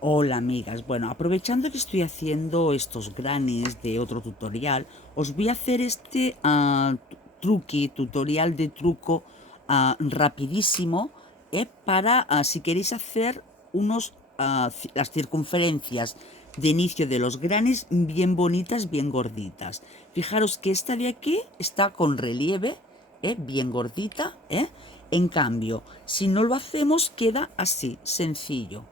Hola amigas, bueno, aprovechando que estoy haciendo estos granis de otro tutorial, os voy a hacer este tutorial de truco rapidísimo, para si queréis hacer las circunferencias de inicio de los granis bien bonitas, bien gorditas. Fijaros que esta de aquí está con relieve, bien gordita, En cambio, si no lo hacemos queda así, sencillo,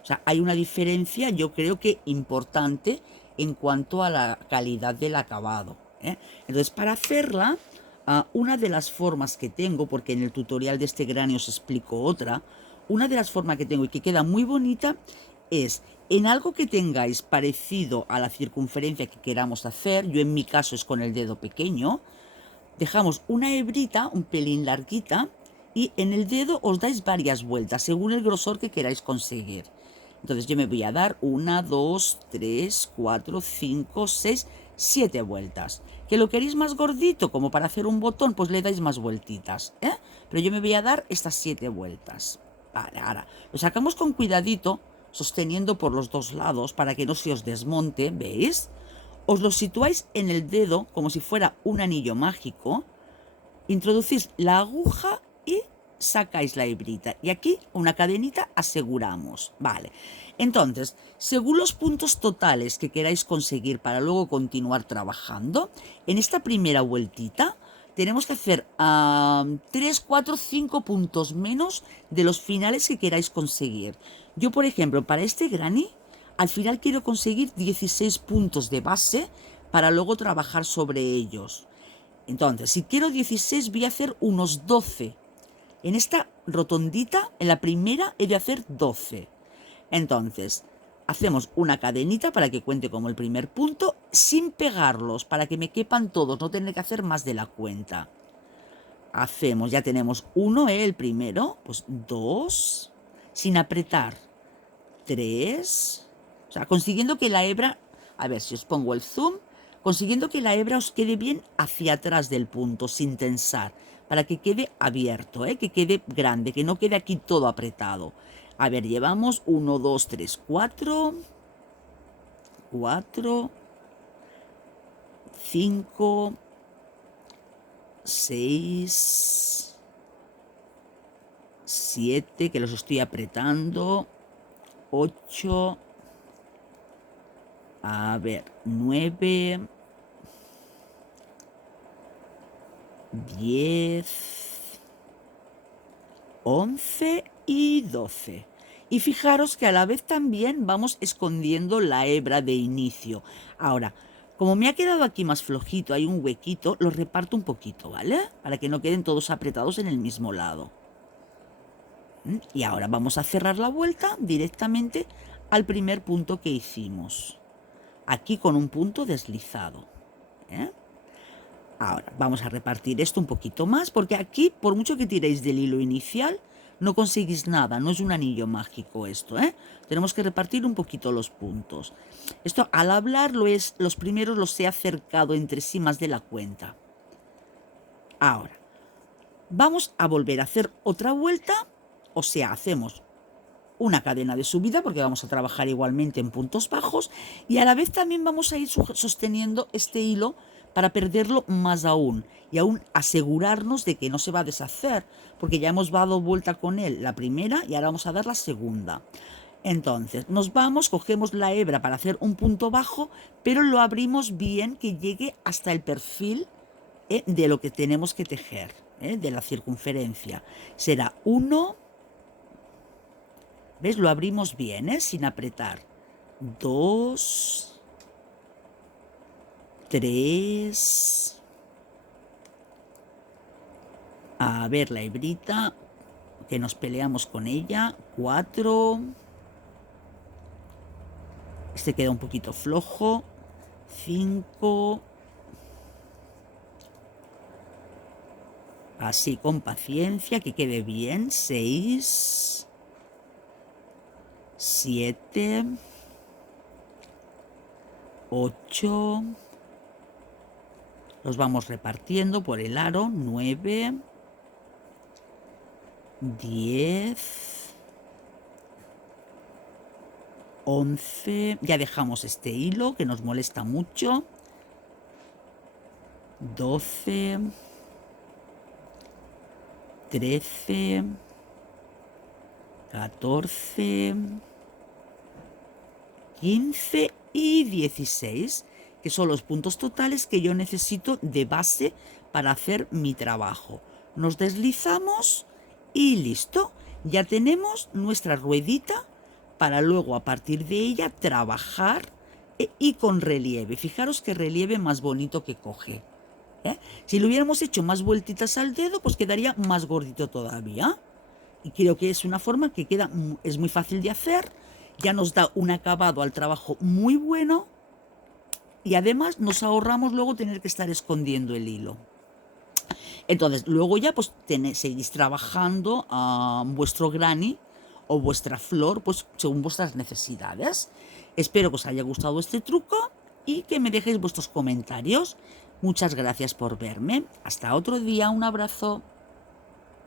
O sea, hay una diferencia, yo creo que importante en cuanto a la calidad del acabado, Entonces, para hacerla, una de las formas que tengo, porque en el tutorial de este grano os explico otra, una de las formas que tengo y que queda muy bonita es en algo que tengáis parecido a la circunferencia que queramos hacer. Yo en mi caso es con el dedo pequeño. Dejamos una hebrita un pelín larguita y en el dedo os dais varias vueltas según el grosor que queráis conseguir. Entonces yo me voy a dar 1, 2, 3, 4, 5, 6, 7 vueltas. ¿Que lo queréis más gordito como para hacer un botón? Pues le dais más vueltitas, Pero yo me voy a dar estas 7 vueltas. Vale, ahora lo sacamos con cuidadito, sosteniendo por los dos lados para que no se os desmonte, ¿veis? Os lo situáis en el dedo como si fuera un anillo mágico, introducís la aguja y sacáis la hebrita. Y aquí una cadenita aseguramos. Vale. Entonces, según los puntos totales que queráis conseguir para luego continuar trabajando, en esta primera vueltita tenemos que hacer 3, 4, 5 puntos menos de los finales que queráis conseguir. Yo, por ejemplo, para este granny, al final quiero conseguir 16 puntos de base para luego trabajar sobre ellos. Entonces, si quiero 16, voy a hacer unos 12. En esta rotondita, en la primera, he de hacer 12. Entonces, hacemos una cadenita para que cuente como el primer punto, sin pegarlos, para que me quepan todos, no tener que hacer más de la cuenta. Hacemos, ya tenemos uno, el primero, pues 2, sin apretar, 3, o sea, consiguiendo que la hebra, a ver si os pongo el zoom, consiguiendo que la hebra os quede bien hacia atrás del punto, sin tensar, para que quede abierto, que quede grande, que no quede aquí todo apretado. A ver, llevamos 1, 2, 3, 4, 4, 5, 6, 7, que los estoy apretando, 8, a ver, 9, 10, 11 y 12. Y fijaros que a la vez también vamos escondiendo la hebra de inicio. Ahora, como me ha quedado aquí más flojito, hay un huequito, lo reparto un poquito, ¿vale? Para que no queden todos apretados en el mismo lado. Y ahora vamos a cerrar la vuelta directamente al primer punto que hicimos. Aquí con un punto deslizado, ¿eh? Ahora vamos a repartir esto un poquito más, porque aquí, por mucho que tiréis del hilo inicial, no conseguís nada, no es un anillo mágico esto, Tenemos que repartir un poquito los puntos. Esto al hablar los primeros los he acercado entre sí más de la cuenta. Ahora, vamos a volver a hacer otra vuelta, o sea, hacemos una cadena de subida porque vamos a trabajar igualmente en puntos bajos y a la vez también vamos a ir sosteniendo este hilo para perderlo más aún y aún asegurarnos de que no se va a deshacer, porque ya hemos dado vuelta con él la primera y ahora vamos a dar la segunda. Entonces nos vamos, cogemos la hebra para hacer un punto bajo, pero lo abrimos bien que llegue hasta el perfil, de lo que tenemos que tejer, de la circunferencia. Será 1, ¿ves? Lo abrimos bien, sin apretar. 2, 3. A ver la hebrita, que nos peleamos con ella. 4. Este queda un poquito flojo. 5. Así con paciencia, que quede bien. 6. 7. 8. Los vamos repartiendo por el aro. 9. 10. 11, ya dejamos este hilo que nos molesta mucho, 12, 13, 14, 15 y 16, que son los puntos totales que yo necesito de base para hacer mi trabajo. Nos deslizamos y listo, ya tenemos nuestra ruedita para luego a partir de ella trabajar y con relieve. Fijaros qué relieve más bonito que coge. Si lo hubiéramos hecho más vueltitas al dedo, pues quedaría más gordito todavía. Y creo que es una forma que queda, es muy fácil de hacer, ya nos da un acabado al trabajo muy bueno y además nos ahorramos luego tener que estar escondiendo el hilo. Entonces, luego ya pues seguís trabajando vuestro granny o vuestra flor, pues según vuestras necesidades. Espero que os haya gustado este truco y que me dejéis vuestros comentarios. Muchas gracias por verme. Hasta otro día, un abrazo.